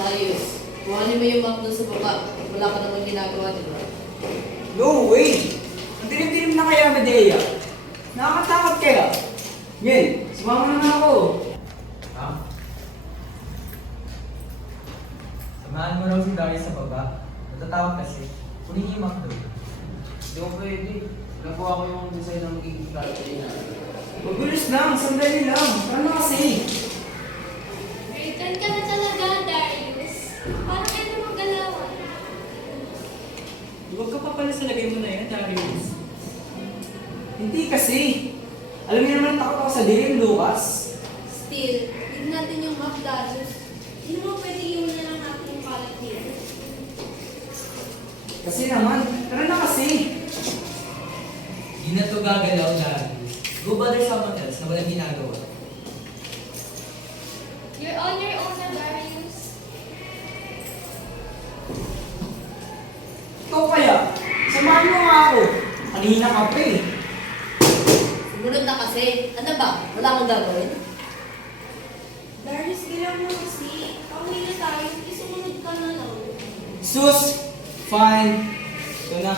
Darius, kuhanin mo yung map doon sa baba. Wala ka naman ginagawa, di ba? No way! Ang dilim-dilim na kaya, Medea. Nakakatakot kaya. Yan, sumama naman ako. Ha? Samahan mo raw si Darius sa baba. Natatakot kasi. Kunin niyo yung map doon. Hindi ko pwede. Nakuha ko yung design ng magiging character niya. Magulis lang, sandali lang. Ano kasi? Return ka na talaga, Darius. Parang kayo namang galawan. Huwag ka pa pala sa lagay mo na yan, Darius. Hindi kasi. Alam niyo naman takot ako sa dilim, Lucas. Still, leave natin yung map, Darius. Hindi mo pwede yung na lang natin yung kalat dito. Kasi naman, tara na kasi. Hindi na to gagalaw, Darius. Go bother someone else na walang ginagawa. You're on your own na, Darius. Ikaw kaya, samahan mo nga ako. Kanina ka pa eh. Sumunod na kasi. Ano ba? Wala kang gagawin? Darius, galaw mo kasi. Pauwi na tayo. Isumunod ka na lang. Sus! Fine. Ito na.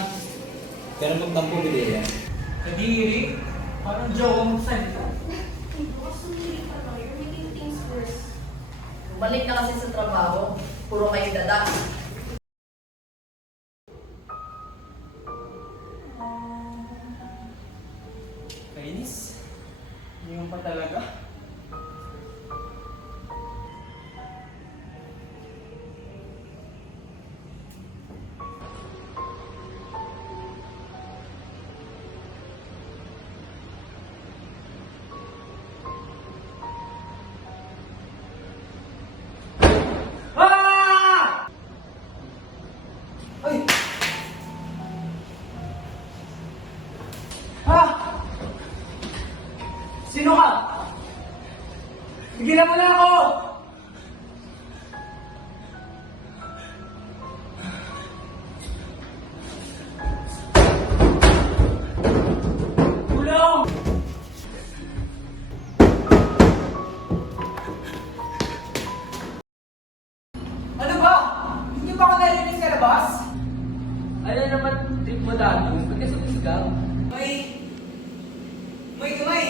Pero magtampo, Medea. Kadiri, parang jowa mo sa Bukas sumili ka na. You're making things worse. Bumalik na kasi sa trabaho. Puro kayo dada. Kainis? Hindi mo pa talaga? Ah! Ay! Ha? Sino ka? Tigilan mo na ako! Tulong! Ano ba? Hindi ba ako narinig sa labas? Ano naman trip mo, Darius? Ba't ka sumisigaw? May kamay!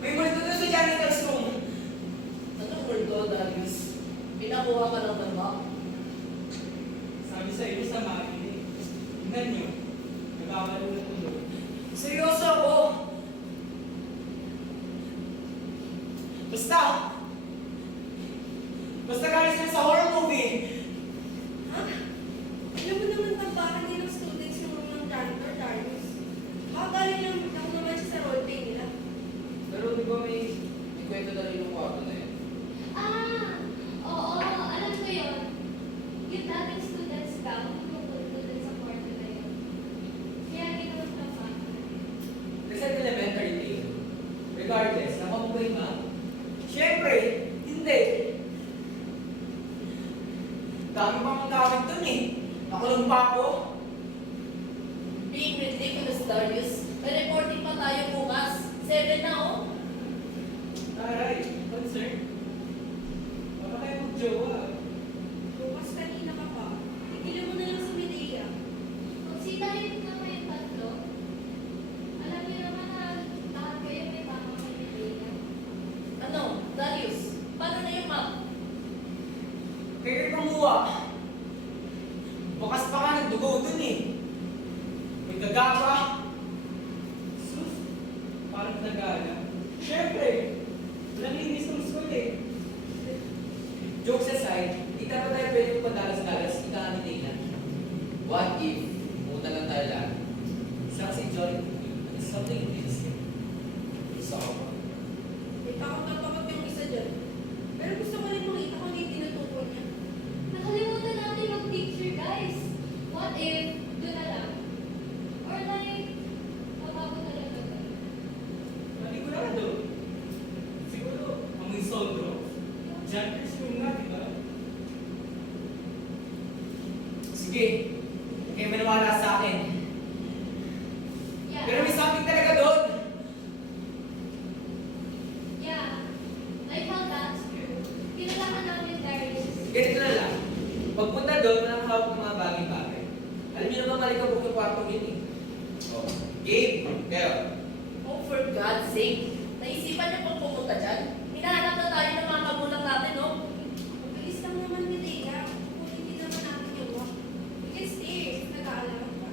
May multo doon sa janitor's room. Anong multo, Darius? Pinakuha ka lang ng map. Sabi sa iyo sa makinig. Tingnan niyo. Nagkakalo na tuloy. Seryoso ako! Basta! Basta galing sila sa horror movie! Ha? Alam mo naman na parang ilang students yung mga janitor, Darius. Galing lang naman siya sa roleplay nila. Pero di ba may kwento na rin yung kwarto na yun? Oo, alam ko yun. Yung dating students ka, tungkol dun sa kwarto na yun. Kaya ginawa ka pa. Kasi elementary day. Regardless, nakuha mo ba yung map? Siyempre! Hindi! Dami pang gamit dun eh. Nakulong pa ako. Being ridiculous, Darius. May reporting pa tayo bukas. 7 na, oh. Aray, concern. Baka kayo mag-jowa. Bukas kanina ka pa. Tigilan mo na lang sa Medea. Considering na kayong tatlo, alam niyo naman na lahat kayo may tama kay Medea. Ano, Darius? Paano na yung map? Kaya kumuha. Bakas pa ka ng dugo dun eh. May daga pa. Sus, parang nagala. Siyempre, walang linis ng school eh. Jokes aside, hindi tayo pwede padalas-dalas kita ni Dana. What if, pumunta lang tayo lahat? Isa kasi Joy, it's something in this. Isa ko pa. May takot na takot yung isa dyan. Pero gusto ko rin makita kung hindi tinutukoy niya. Nakalimutan natin mag-picture, guys. What if, doon na lang? Or like, mabago na lang na tayo. Maligurado. Siguro, amoy soldo. Janitor's room nga, di ba? Sige. Okay, maniwala sa akin. Yeah. Pero may something talaga doon. So, game, kayo. Oh, for God's sake. Naisipan niyo pang pumunta dyan? Hinahanap na tayo ng mga magulang natin, no? Mabilis lang naman ni Leia. Kung hindi naman natin yung walk. We can stay. Nag-aalala pa.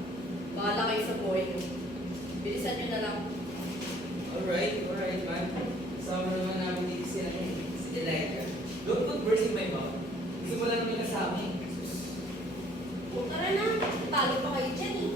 Bahala kayo sa buhay niyo. Bilisan niyo na lang. Alright, man. Kasama naman namin dito si Elijah. Don't put words in my mouth. Gusto mo lang namin kasama eh. O, tara na. Talo pa kayo dyan eh.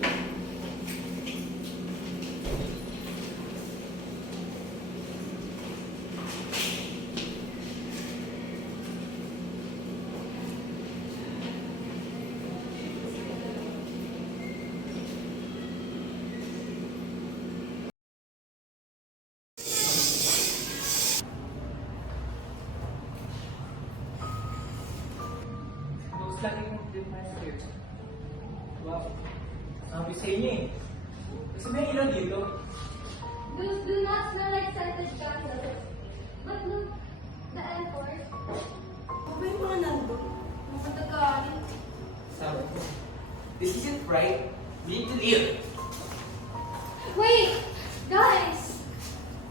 Looks like you can do my skills. Wow. Sabi sa inyo eh. Kasi may ilan dito. Those do not smell like scented candles. But look, the anchors. Ano ba yung mga nandun? Mga tagagaling. Sabi ko, this isn't right. We need to leave. Wait! Guys!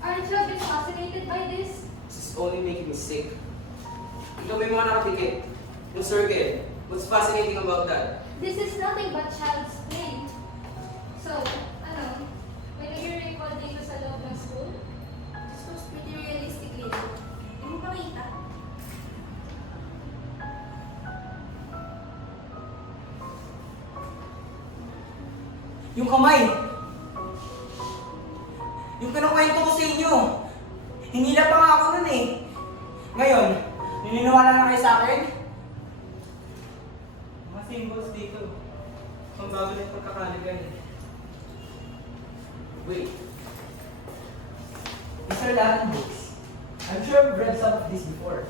Aren't you a bit fascinated by this? This is only making me sick. Ikaw may mga nakapikit. Yung circle. What's fascinating about that? This is nothing but child's play. So, ano? May nag-recall dito sa loob ng school? This looks pretty realistic, Leo. Hindi mo makita? Yung kamay! Yung kinukwento ko sa inyo! Hinila pa nga ako nun eh! Ngayon, naniniwala na kayo sa akin? Mga symbols dito. Ang bago ng pagkakaligan. Wait. These are Latin books. I'm sure I've read some of these before.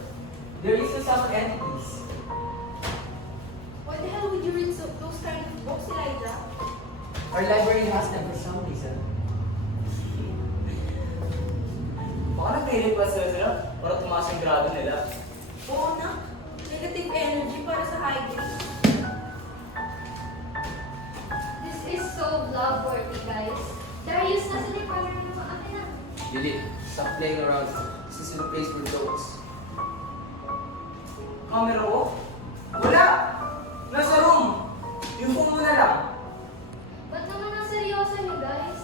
They're used to summon entities. Why the hell would you read those kind of books, Elijah? Our library has them for some reason. Baka nag-read pa sila para tumaas yung grado nila. Oo na. Negative energy para sa high grade. This is so love-worthy, guys. Darius, nasa department mo. Akin na. Lily, stop playing around. This isn't a place for jokes. Camera ko? Wala! Nasa room! Yung phone mo na lang. Ba't naman ang seryoso niyo, guys?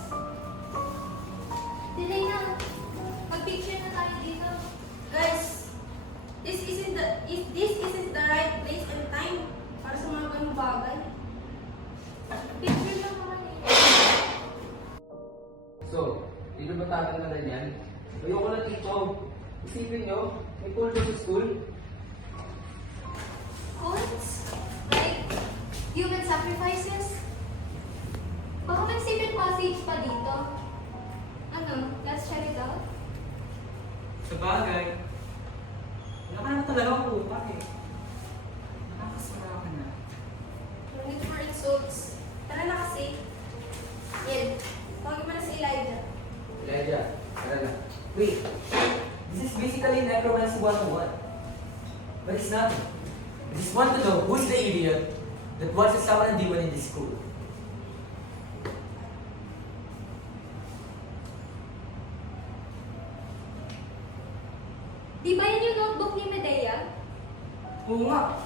Delay na. Mag-picture na tayo dito. Guys, this isn't the right place and time para sa mga ganung bagay. Picture lang naman eh. So, dito ba tatanggalan yan? Ayoko na dito. Isipin nyo, may culture sa school. Cults? Like, human sacrifices? Baka may secret passage pa dito. Ano, let's check it out? Sa bagay, wala ka naman talagang utak eh. Nakakasara ka na. No need for insults. Tara na kasi. Yan. Tawagin mo na si Elijah. Elijah, tara na. Wait. This is basically Necromancy 101. But it's not. I just want to know who's the idiot that wants to summon a demon in this school. Di ba yan yung notebook ni Medea? Oo nga.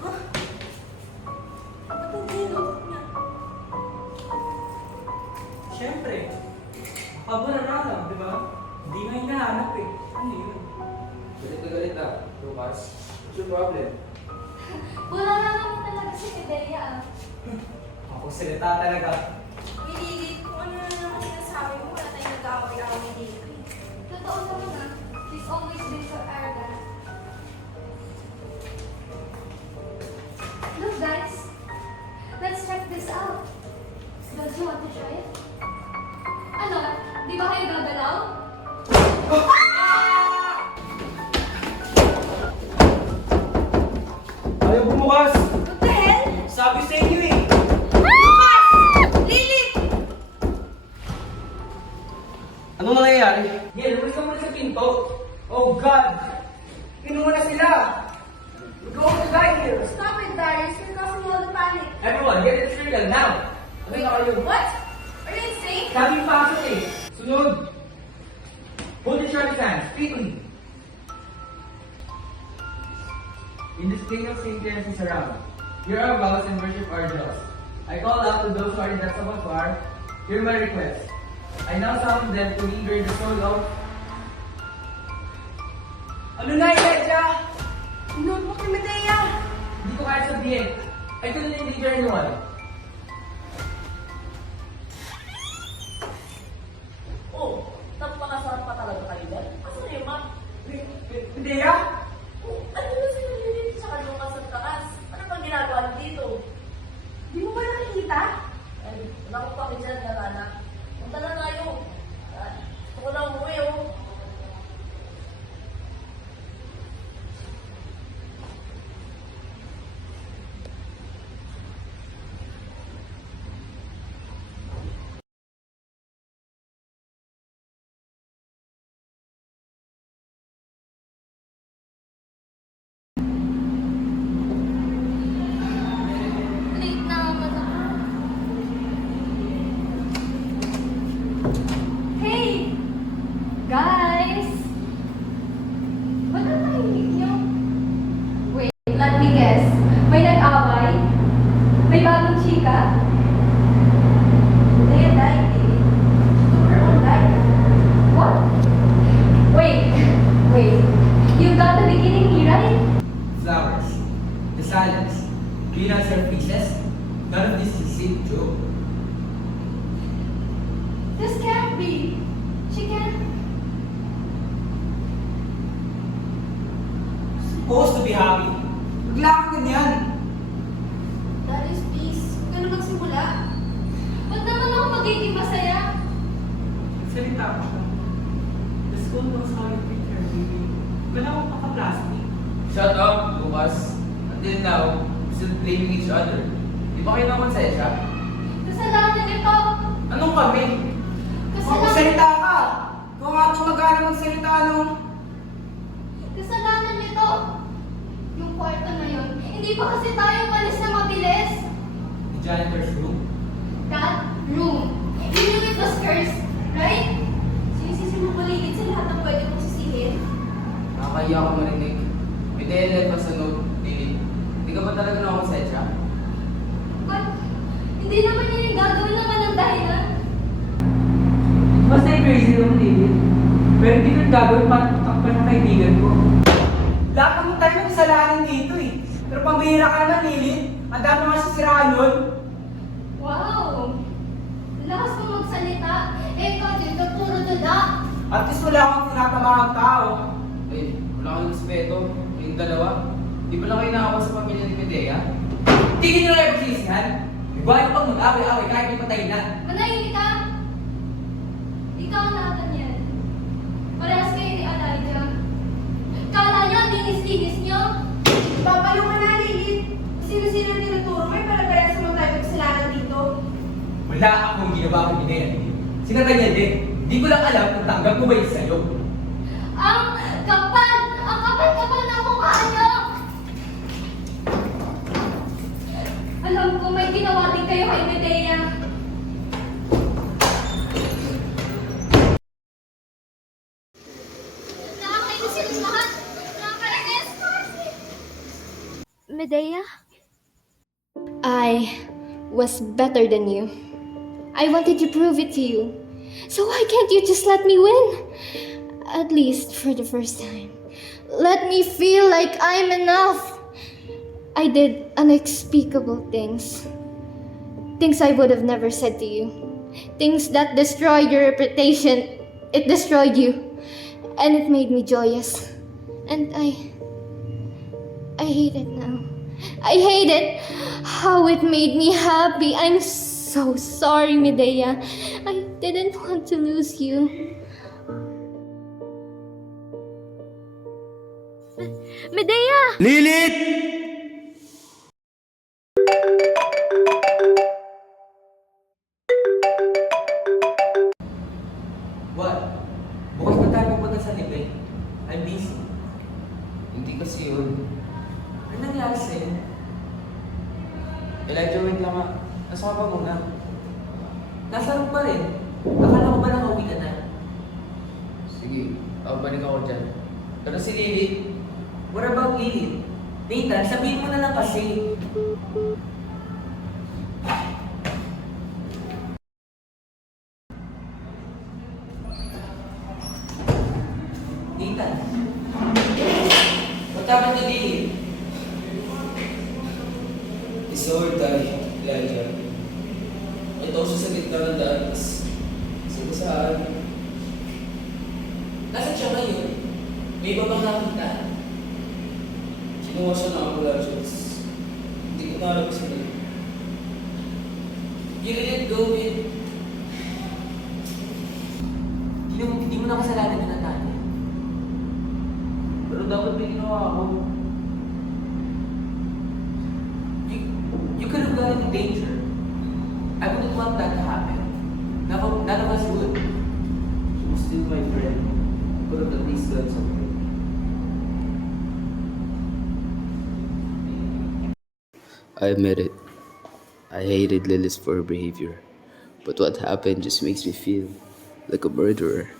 Huh? Ba't hindi yung notebook niya? Siyempre. Pabura na lang, di ba? Hindi nga hinahanap eh. Ano yun? Galit na galit ah. Lucas, what's your problem? Wala na naman talaga si Medea ah. Ako salita talaga. Wililid, kung ano na naman sinasabi mo, wala tayong nag-away-away dito eh. Totoo naman ah. She's always been so arrogant. Look guys, let's check this out. Don't you want to try it? Ano? Di ba kayo gagalaw? Ayaw bumukas! What the hell? Sabi sa inyo eh! Lucas! Lilith! Anong nangyayari? Gil, huwag ka muna sa pinto. Oh God! Kinuha na sila! We're going to die here! Stop it, Darius. You're causing all the panic. Everyone, get the trigger now! Wait, what? Are you insane? Sabi yung pasok eh. Sunod. Hold the sharp hands, quickly. In this king of St. Terence around, hear our vows and worship our jaws. I call out to those who are in the of afar, hear my request. I now summon them to linger the soul of... Ano na, Elijah? Notebook ni Medea! Hindi ko kaya sabihin. I couldn't endanger anyone. Oh, napakasarap pa talaga kayo dyan. Asan na yung map? Medea? Oh, ano na sila nililito sa kalungan sa taas? Ano pang ginagawa niyo dito? Di mo ba nakikita? Ay, naku pa kayo dyan, Narana. Punta na tayo. Gusto ko na umuwi, oh. Late na naman ako. Hey! Guys! Ba't ang tahimik niyo? Wait, let me guess. May nag-away? May bagong chika? They died, eh. She took her own life. What? Wait. You got the beginning here, right? Flowers, the silence, green as her faces, none of this is a safe joke. This can't be. She can't. Supposed to be happy. Bigla kang ganyan. That is peace. Huwag ka na magsimula. Ba't naman ako magiging masaya? Salita ka. The school knows how you treat her, baby. Wala akong kaka-plastic. Shut up, Lucas. Until now, we're still blaming each other. Di ba kayo naman sa siya? Kasalanan nito. Anong kami? Kasalanan. Magsalita ka! Kung nga tumagana magsalita nung... Kasalanan nito. Yung kwarto na yun. Hindi pa kasi tayo umalis na mabilis. The janitor's room. That room. You knew it was cursed, right? Sinisisi mo paligid sa lahat ng pwede mong sisihin. Nakakaya ka marinig. May left us a note, Lily. Hindi ka ba talaga nakakonsetsa? But, hindi naman yun yung gagawin naman ng dahilan. Basta yung crazy naman, David. Pero hindi ko yung gagawin para tutakpan ng kaibigan ko. Lahat naman tayo ng kasalanan dito eh. Pero pambihira ka naman, Lilith. Ang dami mga sisiraan nun. Wow! Lakas mo magsalita. Eh, ikaw dito, puro duda. At least wala akong tinatamakang tao. Ay, wala kang respeto. Yung dalawa. Di ba lang kayo nakakuha sa pamilya ni Medea? Tingin nyo na yung pagsisihan. May bahay pang mag-away-away kahit may patay na. Manahimik ka! Ikaw natin yan. Parehas kayo ni Elijah. Kala niyo, ang linis-linis niyo? Papalo ka na, Lilith. Sino-sino ang tinuturo? May palabayan sa mga tayo kasalanan dito. Wala akong ginawa ko din. Sinara niya din. Hindi ko lang alam kung tanggap mo ba yun sa'yo. Ang kapal! Ang kapal-kapal ng mukha niyo! Alam ko may ginawa din kayo kay Medea. Nakakainis silang lahat! Nakakainis! Medea? I was better than you. I wanted to prove it to you. So why can't you just let me win? At least for the first time. Let me feel like I'm enough. I did unspeakable things. Things I would have never said to you. Things that destroyed your reputation. It destroyed you. And it made me joyous. And I hate it now. I hate it. How it made me happy. I'm so sorry, Medea. I didn't want to lose you. Medea! Lilith! What? Bukas ba tayo pupunta sa libre? I'm busy. Hindi kasi yun. Ano nangyari sa'yo? Elijah, wait lang nga. Nasa ka ba muna? Nasa room pa rin. Akala ko ba nakauwi ka na? Sige, babalik ako dyan. Pero si Lilith, what about Lilith? Nathan, sabihin mo na lang kasi. Nathan, what happened to Lilith? It's over, Tay. Elijah. Ito siya sa gitna ng daan, tapos saan. Nasaan siya ngayon? May iba bang nakita? Kinuha siya ng ambulansya, tapos hindi ko na alam kung saan. You didn't go with... Hindi mo na kasalanan yung natanya. Pero dapat may ginawa ako. You could have gotten in danger. I wouldn't want that to happen. None of us would. She was still my friend. Could have at least done something. I admit it. I hated Lilith for her behavior. But what happened just makes me feel like a murderer.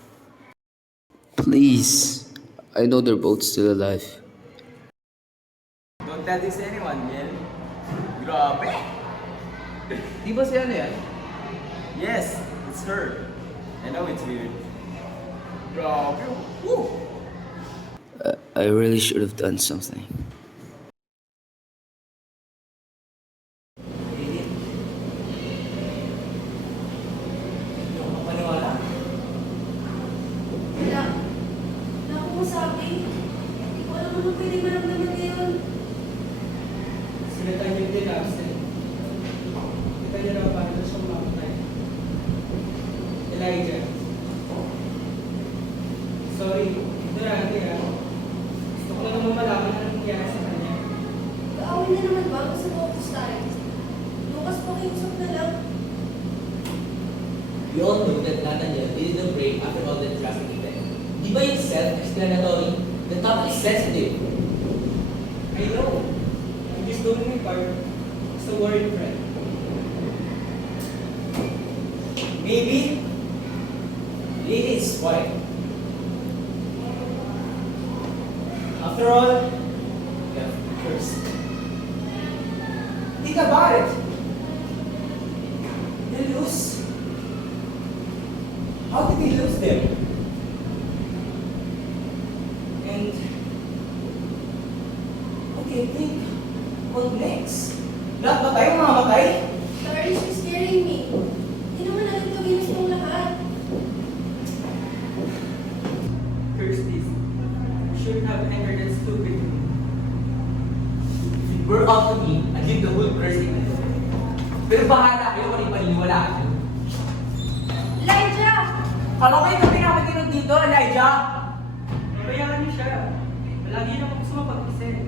Please. I know they're both still alive. Don't tell this to anyone, Mel. Grabe! Di ba si ano yan? Yes, it's her. I know it's weird. Grabe! Woo! I really should have done something. Lilith? Hindi ako mapaniwala. Wala. Wala akong masabi. Hindi ko alam ano pwede maramdaman ngayon. Sila tayo yung din absent. Kita niyo na paano na siya mamatay. Elijah. Sorry. Ito na ate ha. Gusto ko lang naman malaman na nangyari sa kanya. Kaawin na naman ba? Gusto mo ako tayo. Lucas, pakiusap na lang. We all know that Nathaniel didn't break after all that traffic event. Di ba yung self-explanatory? The topic is sensitive. I know. I'm just doing my part. As a worried friend. Maybe Lily is white. After all, we have cursed. Think about it. They lose. How did they lose them? And what do you think? What next? Lahat ba tayo mamamatay? Sorry, she's scaring me. Hindi naman natin gawin itong lahat. Curse this. You shouldn't have entered that stupid room. If it were up to me, I'd leave the whole curse in it. Pero bahala kayo kung paniniwalaan nyo. Elijah! Kala ko yung pinakakinog dito, Elijah! Pabayaan niyo siya. Lagi na gusto mapag-isip.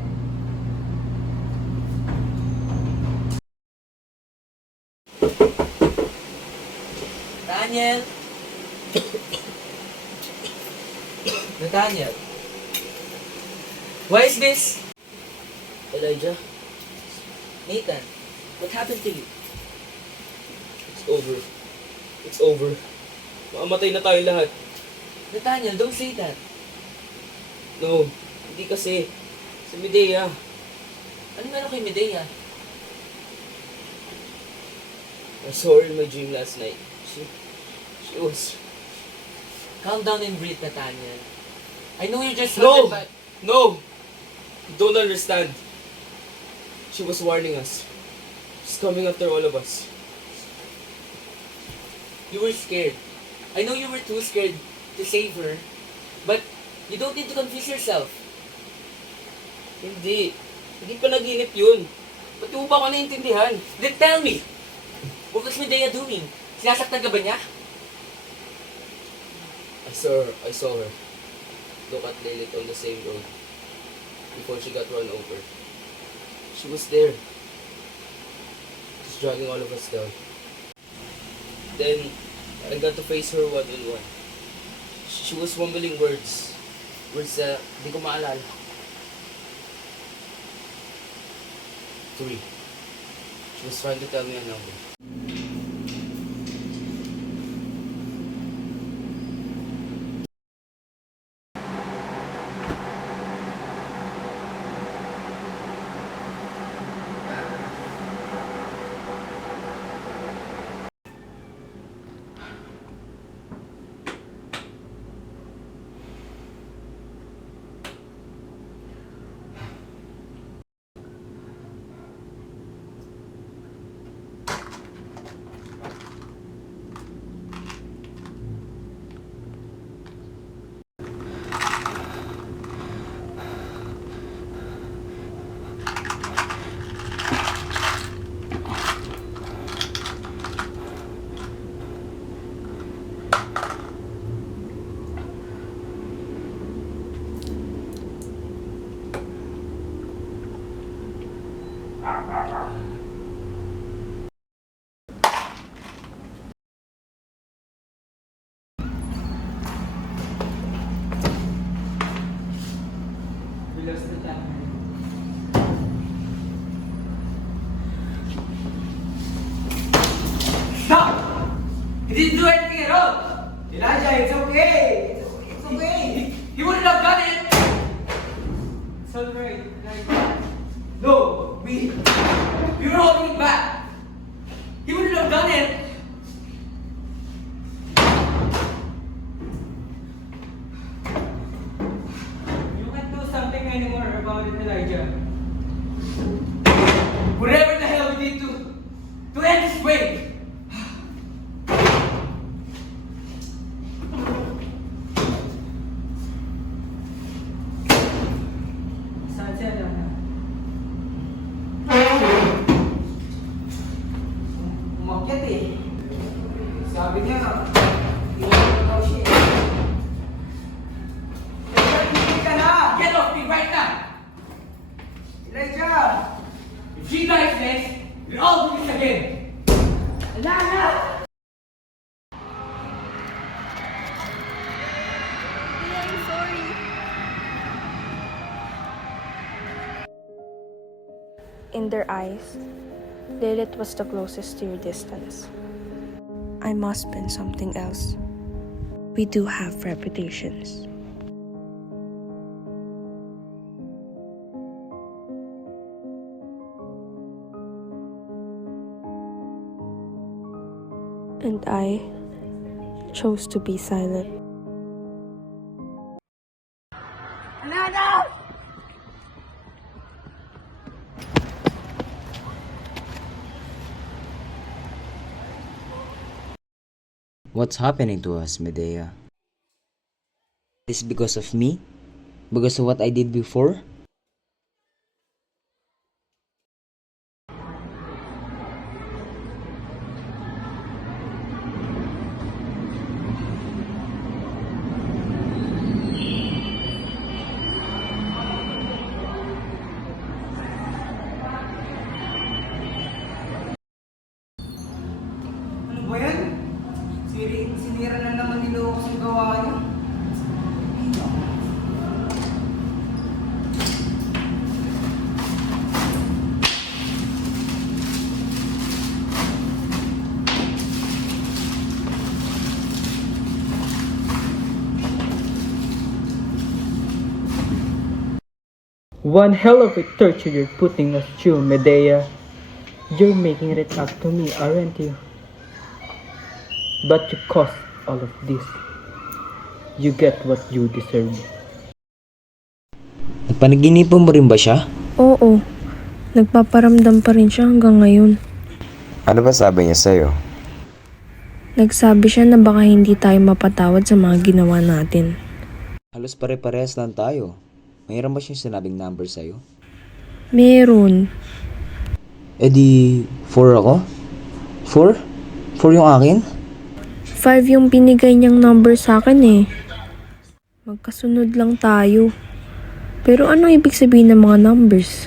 Nathaniel! Nathaniel! Why is this? Elijah, Nathan, what happened to you? it's over. It's over. Mamamatay na tayo lahat. Nathaniel, don't say that. No, hindi kasi. Si Medea. Ano meron kay Medea? I saw her in my dream last night. She was... Calm down and breathe, Nathaniel. I know you're just No! hurted, but... No! You don't understand. She was warning us. She's coming after all of us. You were scared. I know you were too scared to save her, but you don't need to confuse yourself. Hindi. Hindi pa naginip yun. Ba't mo ba ako naiintindihan? Then tell me, what was Medea doing? Sinasaktan ka ba niya? I saw her. Look at Lilith on the same road. Before she got run over. She was there. Just dragging all of us down. Then, I got to face her one-on-one. She was mumbling words. Words na hindi ko maalala. 3. She was trying to tell me a number. it out! Elijah, it's okay. It's okay. He wouldn't have done it! It's alright. No, we were holding it back. He wouldn't have done it. You can't do something anymore about it, Elijah. Whatever the hell we did to end this break. Saan siya lang? Umakyat eh. Sabi niya, iwan na daw siya eh. Elijah, hindi ka na! Get off me right now. Elijah! If she dies next, we'll all do this again. I'm sorry. In their eyes, Lilith was the closest to your distance. I must been something else. We do have reputations. And I chose to be silent. What's happening to us, Medea? Is because of me? Because of what I did before? Ano ba yan? Sinira na naman ni Lucas ang gawa niya. One hell of a torture you're putting us through, Medea. You're making it up to me, aren't you? But you caused all of this. You get what you deserve. Nagpanaginipan mo rin ba siya? Oo, nagpaparamdam pa rin siya hanggang ngayon. Ano ba sabi niya sa'yo? Nagsabi siya na baka hindi tayo mapatawad sa mga ginawa natin. Halos pare-parehas lang tayo. Mayroon ba siyang sinabing number sa'yo? Meron. Eh di, 4 ako? 4? 4 yung akin? 5 yung binigay niyang number sa akin eh. Magkasunod lang tayo. Pero ano ibig sabihin ng mga numbers?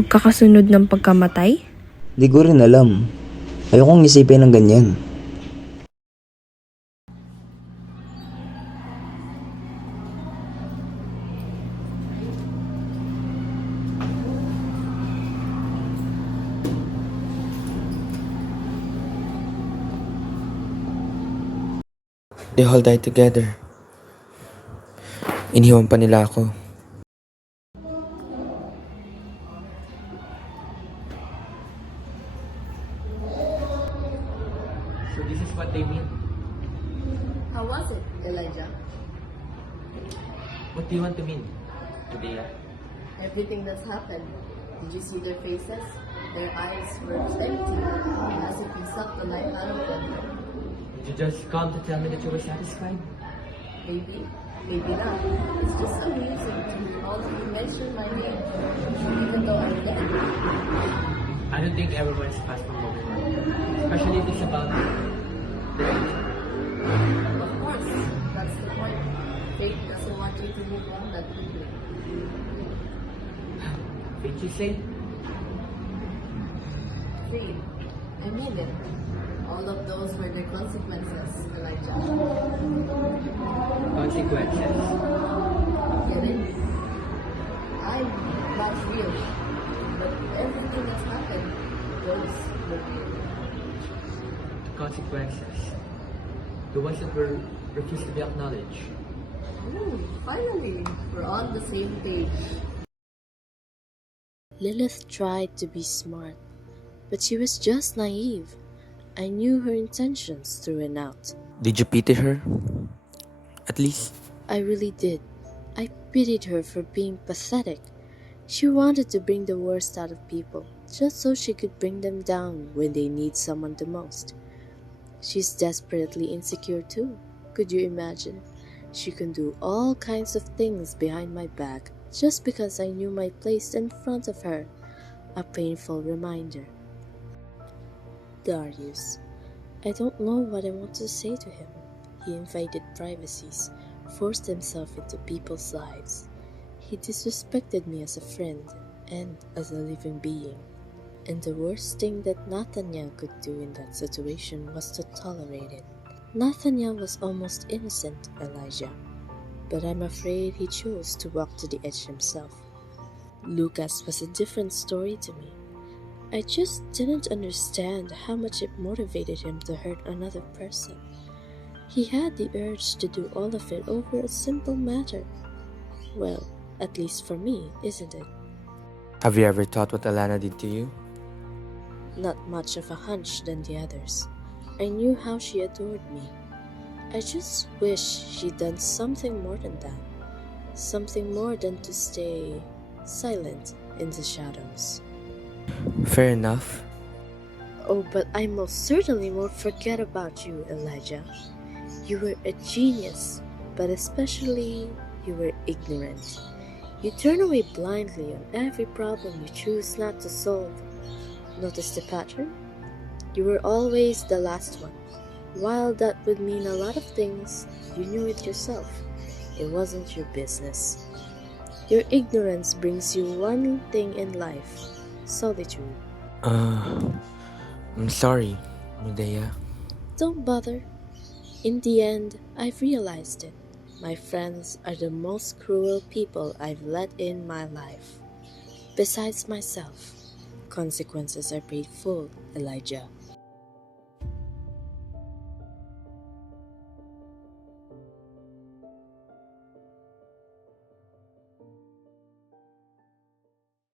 Magkakasunod ng pagkamatay? Di ko rin alam. Ayokong isipin ng ganyan. They all died together. Iniwan pa nila ako. So this is what they mean. How was it, Elijah? What do you want to mean, Medea? Everything that's happened. Did you see their faces? Their eyes were empty, as if you sucked the life out of them. Did you just come to tell me that you were satisfied? Maybe, maybe not. It's just amusing to me all of you mention my name, even though I'm dead. I don't think everyone is fast from moving on. Especially if it's about their age. Of course, that's the point. Fate doesn't want you to move on that quickly. Did you say? Fate, I mean it. All of those were their consequences, Elijah. Consequences. Get it? I'm not real, but everything that's happened, those were real. Consequences. the ones that were refused to be acknowledged. Ooh, finally, we're on the same page. Lilith tried to be smart, but she was just naive. I knew her intentions through and out. Did you pity her? At least? I really did. I pitied her for being pathetic. She wanted to bring the worst out of people, just so she could bring them down when they need someone the most. She's desperately insecure too. Could you imagine? She can do all kinds of things behind my back just because I knew my place in front of her. A painful reminder. Darius. I don't know what I want to say to him. He invaded privacies, forced himself into people's lives. He disrespected me as a friend and as a living being. And the worst thing that Nathaniel could do in that situation was to tolerate it. Nathaniel was almost innocent, Elijah, but I'm afraid he chose to walk to the edge himself. Lucas was a different story to me. I just didn't understand how much it motivated him to hurt another person. He had the urge to do all of it over a simple matter. Well, at least for me, isn't it? Have you ever thought what Alana did to you? Not much of a hunch than the others. I knew how she adored me. I just wish she'd done something more than that. Something more than to stay silent in the shadows. Fair enough. Oh, but I most certainly won't forget about you, Elijah. You were a genius, but especially you were ignorant. You turn away blindly on every problem you choose not to solve. Notice the pattern? You were always the last one. While that would mean a lot of things, you knew it yourself. It wasn't your business. Your ignorance brings you one thing in life: solitude. I'm sorry, Medea. Don't bother. In the end, I've realized it. My friends are the most cruel people I've let in my life. Besides myself, consequences are paid full, Elijah.